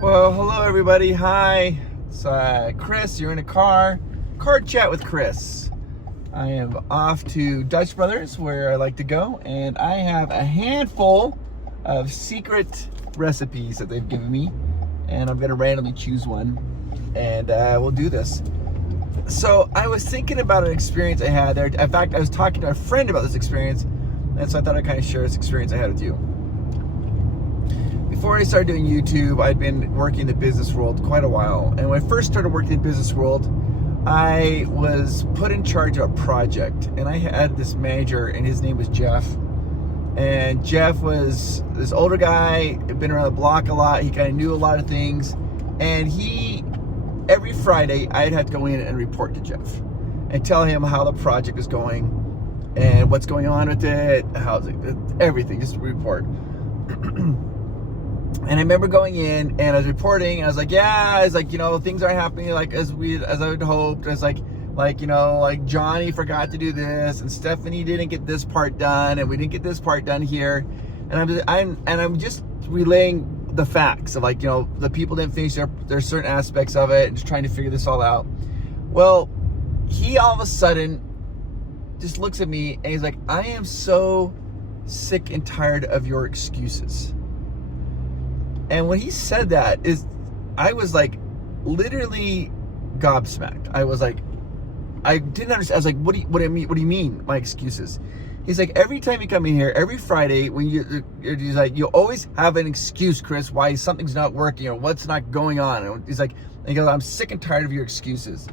Well, hello everybody. Hi, it's Chris. You're in a car chat with Chris. I am off to Dutch Brothers, where I like to go, and I have a handful of secret recipes that they've given me, and I'm gonna randomly choose one, and we'll do this. So I was thinking about an experience I had there. In fact, I was talking to a friend about this experience, and so I thought I'd kind of share this experience I had with you. Before I started doing YouTube, I'd been working in the business world quite a while. And when I first started working in the business world, I was put in charge of a project. And I had this manager, and his name was Jeff. And Jeff was this older guy, had been around the block a lot. He kind of knew a lot of things. And every Friday, I'd have to go in and report to Jeff and tell him how the project is going and what's going on with it, how's it, everything, just report. And I remember going in and I was reporting, and I was like, things aren't happening like as I would hoped. I was like Johnny forgot to do this, and Stephanie didn't get this part done, and we didn't get this part done here. And I'm just relaying the facts of the people didn't finish their certain aspects of it, and just trying to figure this all out. Well, he all of a sudden just looks at me and he's like, I am so sick and tired of your excuses. And when he said that, I was like literally gobsmacked. I was like, I didn't understand. I was like, what do you mean my excuses? He's like, every time you come in here, every Friday, when he's like, you always have an excuse, Chris, why something's not working or what's not going on. And he's like, I'm sick and tired of your excuses.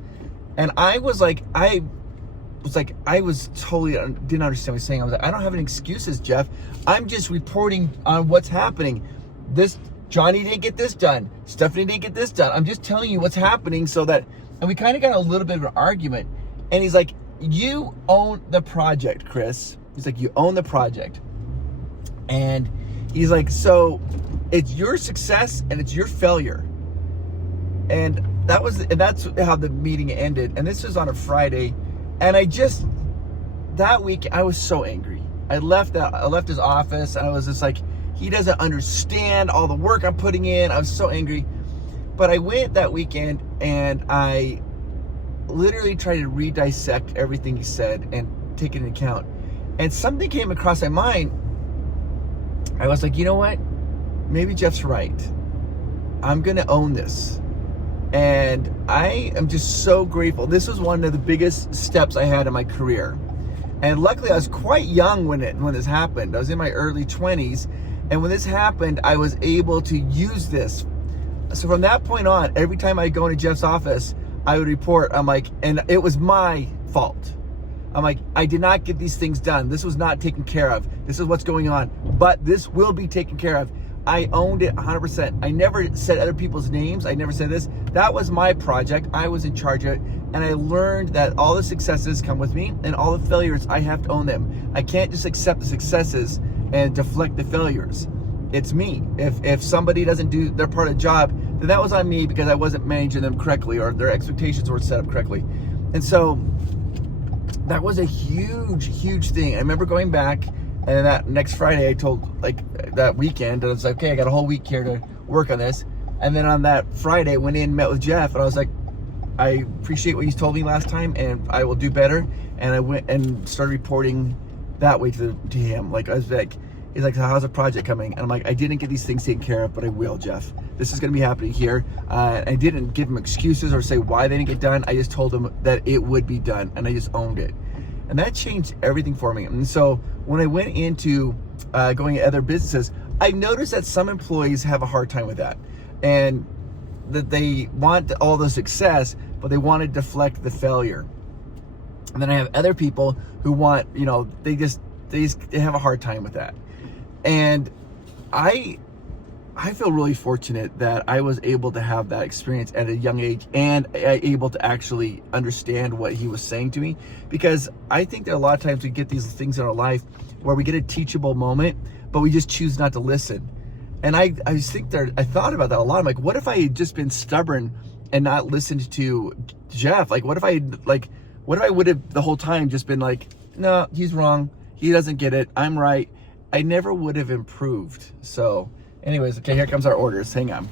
And I was totally didn't understand what he was saying. I was like, I don't have any excuses, Jeff. I'm just reporting on what's happening. Johnny didn't get this done. Stephanie didn't get this done. I'm just telling you what's happening and we kind of got a little bit of an argument. And he's like, you own the project, Chris. He's like, you own the project. And he's like, so it's your success and it's your failure. And that's how the meeting ended. And this was on a Friday. And that week, I was so angry. I left his office, and I was just like, he doesn't understand all the work I'm putting in. I was so angry. But I went that weekend and I literally tried to re-dissect everything he said and take it into account. And something came across my mind. I was like, you know what? Maybe Jeff's right. I'm going to own this. And I am just so grateful. This was one of the biggest steps I had in my career. And luckily, I was quite young when this happened. I was in my early 20s. And when this happened, I was able to use this. So from that point on, every time I go into Jeff's office, I would report. I'm like, and it was my fault. I'm like, I did not get these things done. This was not taken care of. This is what's going on. But this will be taken care of. I owned it 100%. I never said other people's names. I never said this. That was my project. I was in charge of it. And I learned that all the successes come with me, and all the failures, I have to own them. I can't just accept the successes and deflect the failures. It's me. If somebody doesn't do their part of the job, then that was on me because I wasn't managing them correctly, or their expectations weren't set up correctly. And so that was a huge thing. I remember going back, and that next Friday I told, that weekend, and I was like, okay, I got a whole week here to work on this. And then on that Friday, I went in, met with Jeff, and I was like, I appreciate what you told me last time, and I will do better. And I went and started reporting that way to him. I was like, he's like, so how's the project coming? And I'm like, I didn't get these things taken care of, but I will, Jeff. This is going to be happening here. I didn't give him excuses or say why they didn't get done. I just told him that it would be done, and I just owned it. And that changed everything for me. And so when I went into going to other businesses, I noticed that some employees have a hard time with that. And that they want all the success, but they want to deflect the failure. And then I have other people who want, they have a hard time with that. And I feel really fortunate that I was able to have that experience at a young age, and able to actually understand what he was saying to me. Because I think that a lot of times we get these things in our life where we get a teachable moment, but we just choose not to listen. And I thought about that a lot. I'm like, what if I had just been stubborn and not listened to Jeff? What if I would have the whole time just been like, no, he's wrong. He doesn't get it. I'm right. I never would have improved. So anyways, okay, here comes our orders. Hang on.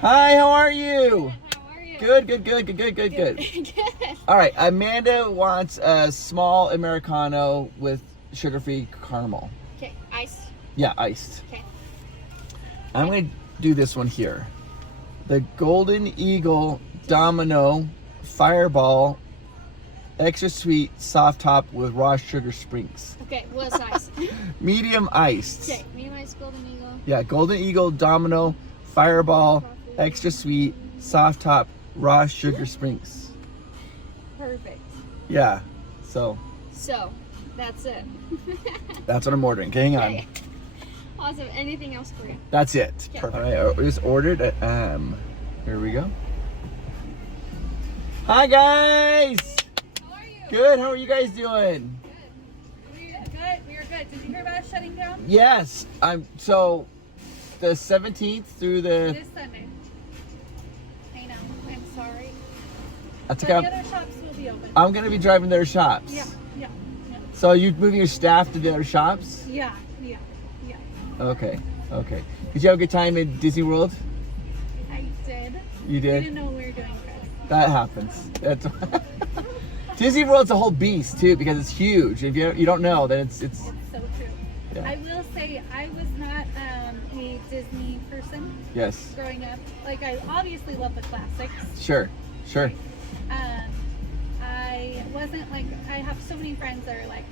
Hi, how are you? How are you? Good. Good. All right, Amanda wants a small Americano with sugar-free caramel. Okay, iced. Yeah, iced. Okay. I'm going to do this one here. The Golden Eagle Domino Fireball Extra Sweet Soft Top with Raw Sugar Springs. Okay, what size? Medium iced. Okay, medium iced Golden Eagle. Yeah, Golden Eagle Domino Fireball Extra Sweet Soft Top Raw Sugar Springs. Perfect. Yeah, so that's it. that's what I'm ordering. Okay, hang on. Okay. Awesome. Anything else for you? That's it. Okay. Perfect. All right, we just ordered it. Here we go. Hi guys. How are you? Good. How are you guys doing? Good. We are good. Did you hear about us shutting down? Yes. So the 17th through the. This Sunday. I know. I'm sorry. I But took the out. other shops will be open. I'm gonna be driving their shops. Yeah. So you moving your staff to the other shops? Yeah. Okay. Did you have a good time at Disney World? I did. You I did. didn't know we were doing this. That happens. That's Disney World's a whole beast too because it's huge. If you don't know, then it's. It's so true. Yeah. I will say I was not a Disney person Yes. growing up. Like I obviously love the classics. Sure. I wasn't like I have so many friends that are like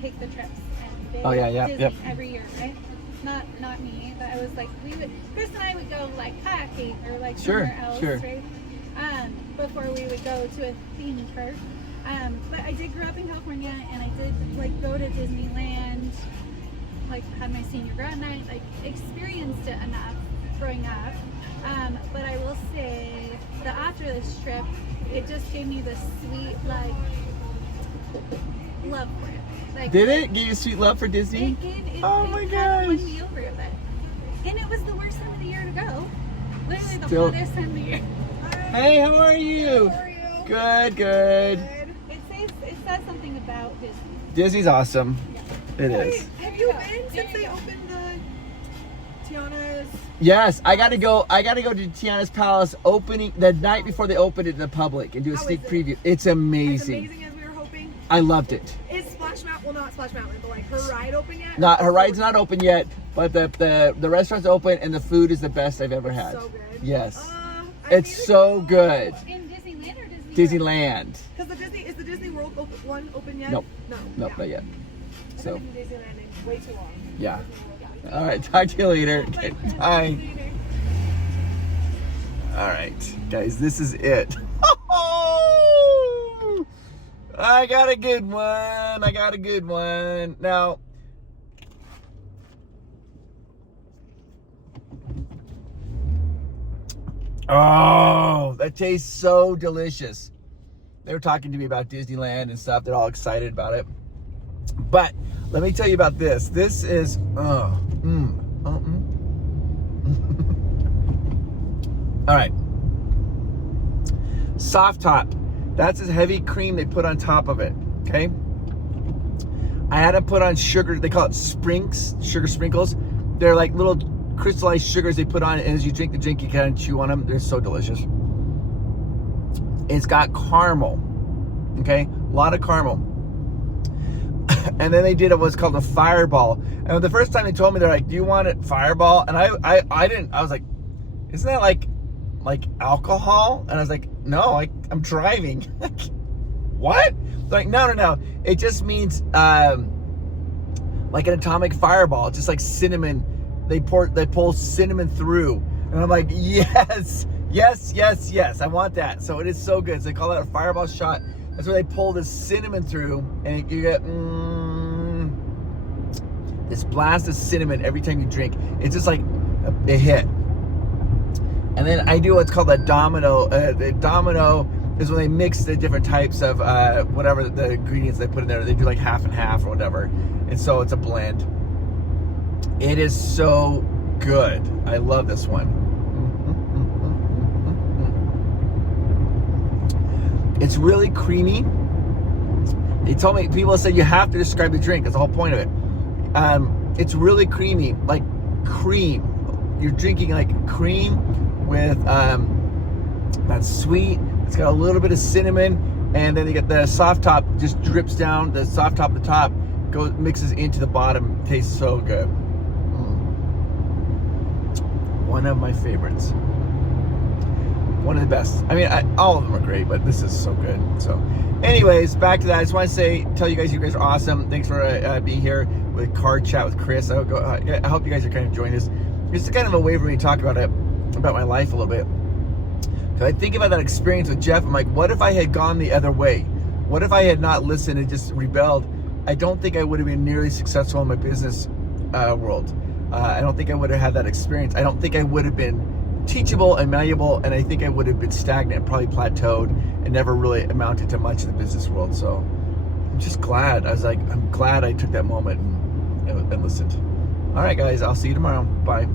take the trips and they Oh, yeah, Disney yep. every year, right? Not me. But I was like Chris and I would go like kayaking or like Sure, somewhere else, sure. right? Before we would go to a theme park. But I did grow up in California and I did like go to Disneyland, like had my senior grad night, like experienced it enough growing up. But I will say that after this trip, it just gave me this sweet like love for it. Like, Did it give you sweet love for Disney? It did. Oh my it kind of won gosh. me over a bit. And it was the worst time of the year to go. Literally the Still- hottest time of the year. Hey, how are you? How are you? Good. It says something about Disney. Disney's awesome. It Wait, is. have you Yeah. been since they opened the Tiana's? Yes, I gotta go to Tiana's Palace opening the night before they opened it to the public and do a How sneak is it? preview. It's As amazing. amazing as we were hoping. I loved it. Is Splash Mountain? Well, not Splash Mountain, but like her ride open yet? Not her ride's not open yet, but the restaurant's open and the food is the best I've ever had. So good. Yes, I it's need to so go. good. In Disneyland or Disney? Disneyland. Because is the Disney World one open yet? Nope. No. Nope, yeah. not yet. I've So been to Disneyland in way too long. yeah. Yeah. All right, talk to you later. Okay, bye. All right, guys, this is it. I got a good one. Now, oh, that tastes so delicious. They were talking to me about Disneyland and stuff. They're all excited about it. But let me tell you about this. This is, all right. Soft top. That's this heavy cream they put on top of it. Okay. I had to put on sugar. They call it sugar sprinkles. They're like little crystallized sugars they put on, and as you drink the drink, you kind of chew on them. They're so delicious. It's got caramel. Okay, a lot of caramel. And then they did what's called a fireball. And the first time they told me, they're like, "Do you want it fireball?" And I didn't. I was like, "Isn't that like alcohol?" And I was like, "No, I'm driving." What? They're like, no. It just means like an atomic fireball, just like cinnamon. They pull cinnamon through, and I'm like, yes. I want that. So it is so good. So they call that a fireball shot. That's where they pull this cinnamon through, and you get this blast of cinnamon every time you drink. It's just like a hit. And then I do what's called a domino. The domino is when they mix the different types of whatever the ingredients they put in there. They do like half and half or whatever. And so it's a blend. It is so good. I love this one. It's really creamy. They told me, people said you have to describe the drink. That's the whole point of it. It's really creamy, like cream. You're drinking like cream with that sweet. It's got a little bit of cinnamon, and then you get the soft top just drips down. The soft top at the top goes mixes into the bottom. Tastes so good. One of my favorites. One of the best. I mean, all of them are great, but this is so good. So, anyways, back to that. I just want to tell you guys are awesome. Thanks for being here with Card Chat with Chris. I hope you guys are kind of enjoying this. It's kind of a way for me to talk about my life a little bit. Because I think about that experience with Jeff. I'm like, what if I had gone the other way? What if I had not listened and just rebelled? I don't think I would have been nearly successful in my business world. I don't think I would have had that experience. I don't think I would have been teachable and malleable, and I think I would have been stagnant, probably plateaued, and never really amounted to much in the business world. So I'm just glad. I'm glad I took that moment and listened. All right, guys, I'll see you tomorrow. Bye.